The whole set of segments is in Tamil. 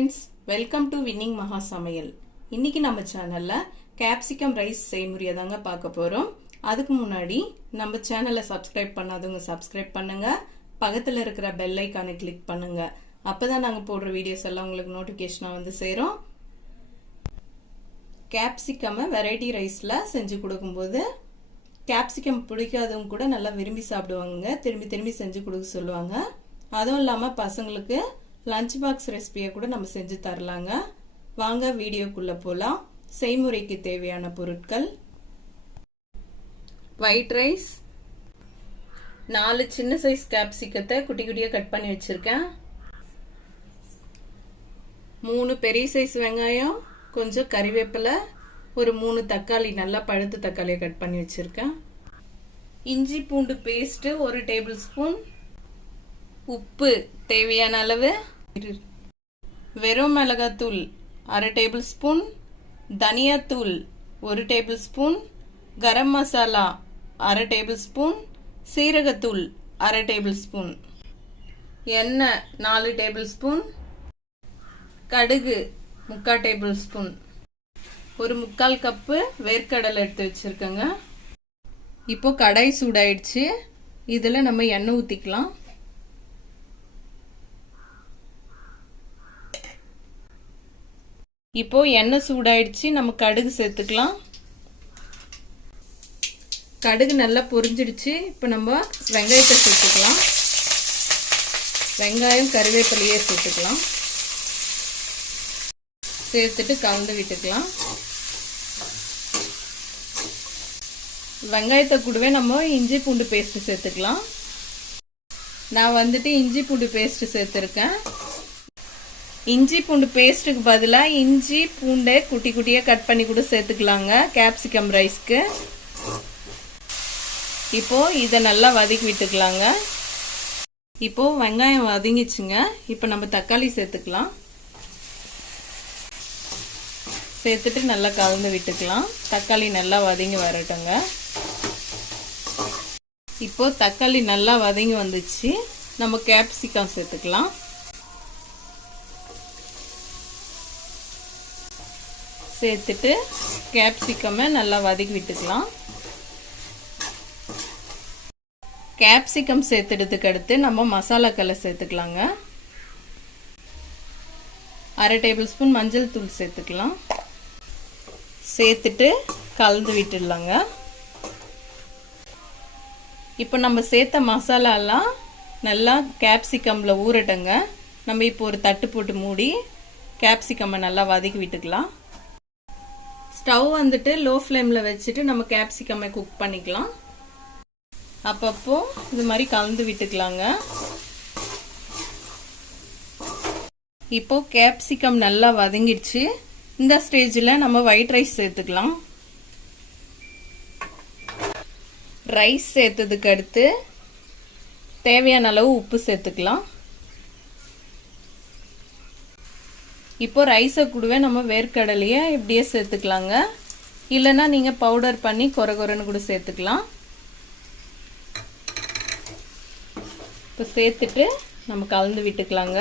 friends, welcome to winning மகா சமையல். இன்னைக்கு நம்ம சேனல்ல capsicum ரைஸ் செய்முறையை தாங்க பார்க்க போறோம். அதுக்கு முன்னாடி நம்ம சேனலை சப்ஸ்கிரைப் பண்ணாதவங்க சப்ஸ்கிரைப் பண்ணுங்க. பக்கத்துல இருக்கிற பெல் ஐகானை கிளிக் பண்ணுங்க. அப்பதான் நாங்க போடுற வீடியோஸ் எல்லாம் உங்களுக்கு நோட்டிபிகேஷனா வந்து சேரும். capsicum வெரைட்டி ரைஸ்ல செஞ்சு கொடுக்கும்போது capsicum பிடிக்காதவங்க கூட நல்லா விரும்பி சாப்பிடுவாங்க. திரும்பி செஞ்சு கொடுக்க சொல்லுவாங்க. அதுவும் இல்லாம பசங்களுக்கு லஞ்ச் பாக்ஸ் ரெசிபியை கூட நம்ம செஞ்சு தரலாங்க. வாங்க வீடியோக்குள்ள போலாம். செய்முறைக்கு தேவையான பொருட்கள்: ஒயிட் ரைஸ், 4 சின்ன சைஸ் கேப்சிகத்தை குட்டி குட்டியா கட் பண்ணி வச்சிருக்கேன், 3 பெரிய சைஸ் வெங்காயம், கொஞ்சம் கறிவேப்பிலை, ஒரு 3 தக்காளி நல்லா பழுத்த தக்காளியை கட் பண்ணி வச்சிருக்கேன், இஞ்சி பூண்டு பேஸ்ட் 1 டேபிள் ஸ்பூன், உப்பு தேவையான அளவு, வெறும் மிளகாத்தூள் 1/2 டேபிள் ஸ்பூன், தனியாத்தூள் 1 table spoon, garam masala 1/2 table spoon, சீரகத்தூள் 1/2 டேபிள் ஸ்பூன், எண்ணெய் 4 டேபிள் ஸ்பூன், கடுகு 3/4 டேபிள் ஸ்பூன், ஒரு 3/4 கப்பு வேர்க்கடலை எடுத்து வச்சிருக்கேங்க. இப்போ கடாய் சூடாயிடுச்சு. இதில் நம்ம எண்ணெய் ஊற்றிக்கலாம். இப்போ எண்ணெய் சூடாயிடுச்சு. நம்ம கடுகு சேர்த்துக்கலாம். கடுகு நல்லா பொரிஞ்சிடுச்சு. இப்போ நம்ம வெங்காயத்தை சேர்த்துக்கலாம். வெங்காயம் கறிவேப்பிலையே சேர்த்துக்கலாம். சேர்த்துட்டு கலந்து விட்டுக்கலாம். வெங்காயத்தை கூடவே நம்ம இஞ்சி பூண்டு பேஸ்ட் சேர்த்துக்கலாம். நான் வந்துட்டு இஞ்சி பூண்டு பேஸ்ட் சேர்த்துருக்கேன். இஞ்சி பூண்டு பேஸ்ட்டுக்கு பதிலாக இஞ்சி பூண்டை குட்டி குட்டியாக கட் பண்ணி கூட சேர்த்துக்கலாங்க கேப்சிகம் ரைஸ்க்கு. இப்போ இதை நல்லா வதக்கி விட்டுக்கலாங்க. இப்போ வெங்காயம் வதங்கிச்சுங்க. இப்போ நம்ம தக்காளி சேர்த்துக்கலாம். சேர்த்துட்டு நல்லா கலந்து விட்டுக்கலாம். தக்காளி நல்லா வதங்கி வரட்டுங்க. இப்போ தக்காளி நல்லா வதங்கி வந்துச்சு. நம்ம கேப்சிகம் சேர்த்துக்கலாம். சேர்த்துட்டு கேப்சிகமை நல்லா வதக்கி விட்டுக்கலாம். கேப்சிகம் சேர்த்துட்டதுக்கு அடுத்து நம்ம மசாலாக்களை சேர்த்துக்கலாங்க. 1/2 டேபிள் ஸ்பூன் மஞ்சள் தூள் சேர்த்துக்கலாம். சேர்த்துட்டு கலந்து விட்டுடலாங்க. இப்போ நம்ம சேர்த்த மசாலாலாம் நல்லா கேப்சிகம்ல ஊறட்டுங்க. நம்ம இப்போ ஒரு தட்டு போட்டு மூடி கேப்சிகம்மை நல்லா வதக்கி விட்டுக்கலாம். ஸ்டவ் வந்துட்டு லோ ஃப்ளேமில் வச்சுட்டு நம்ம கேப்சிகம்மை குக் பண்ணிக்கலாம். அப்பப்போ இது மாதிரி கலந்து விட்டுக்கலாங்க. இப்போ கேப்சிகம் நல்லா வதங்கிடுச்சு. இந்த ஸ்டேஜில் நம்ம ஒயிட் ரைஸ் சேர்த்துக்கலாம். ரைஸ் சேர்த்ததுக்கு அடுத்து தேவையான அளவு உப்பு சேர்த்துக்கலாம். இப்போ ரைஸை கூடவே நம்ம வேர்க்கடலையை இப்படியே சேர்த்துக்கலாங்க. இல்லைன்னா நீங்கள் பவுடர் பண்ணி கொரன்னு கூட சேர்த்துக்கலாம். இப்போ சேர்த்துட்டு நம்ம கலந்து விட்டுக்கலாங்க.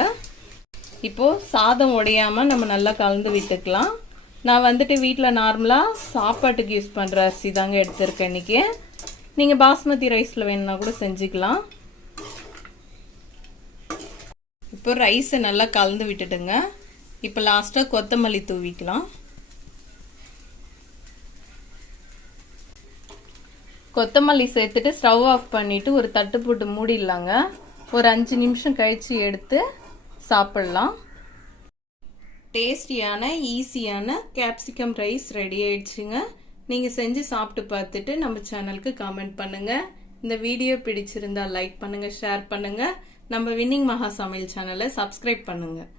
இப்போது சாதம் உடையாமல் நம்ம நல்லா கலந்து விட்டுக்கலாம். நான் வந்துட்டு வீட்டில் நார்மலாக சாப்பாட்டுக்கு யூஸ் பண்ணுற அரிசி தாங்க எடுத்திருக்கேன் இன்றைக்கி. நீங்கள் பாஸ்மதி ரைஸில் வேணுன்னா கூட செஞ்சுக்கலாம். இப்போ ரைஸை நல்லா கலந்து விட்டுட்டுங்க. இப்போ லாஸ்ட்டாக கொத்தமல்லி தூவிக்கலாம். கொத்தமல்லி சேர்த்துட்டு ஸ்டவ் ஆஃப் பண்ணிவிட்டு ஒரு தட்டு போட்டு மூடிடலாங்க. ஒரு 5 நிமிஷம் கழித்து எடுத்து சாப்பிட்லாம். டேஸ்டியான ஈஸியான கேப்சிகம் ரைஸ் ரெடி ஆயிடுச்சுங்க. நீங்கள் செஞ்சு சாப்பிட்டு பார்த்துட்டு நம்ம சேனலுக்கு கமெண்ட் பண்ணுங்கள். இந்த வீடியோ பிடிச்சிருந்தா லைக் பண்ணுங்கள், ஷேர் பண்ணுங்கள். நம்ம வின்னிங் மகா சமையல் சேனலை சப்ஸ்கிரைப் பண்ணுங்கள்.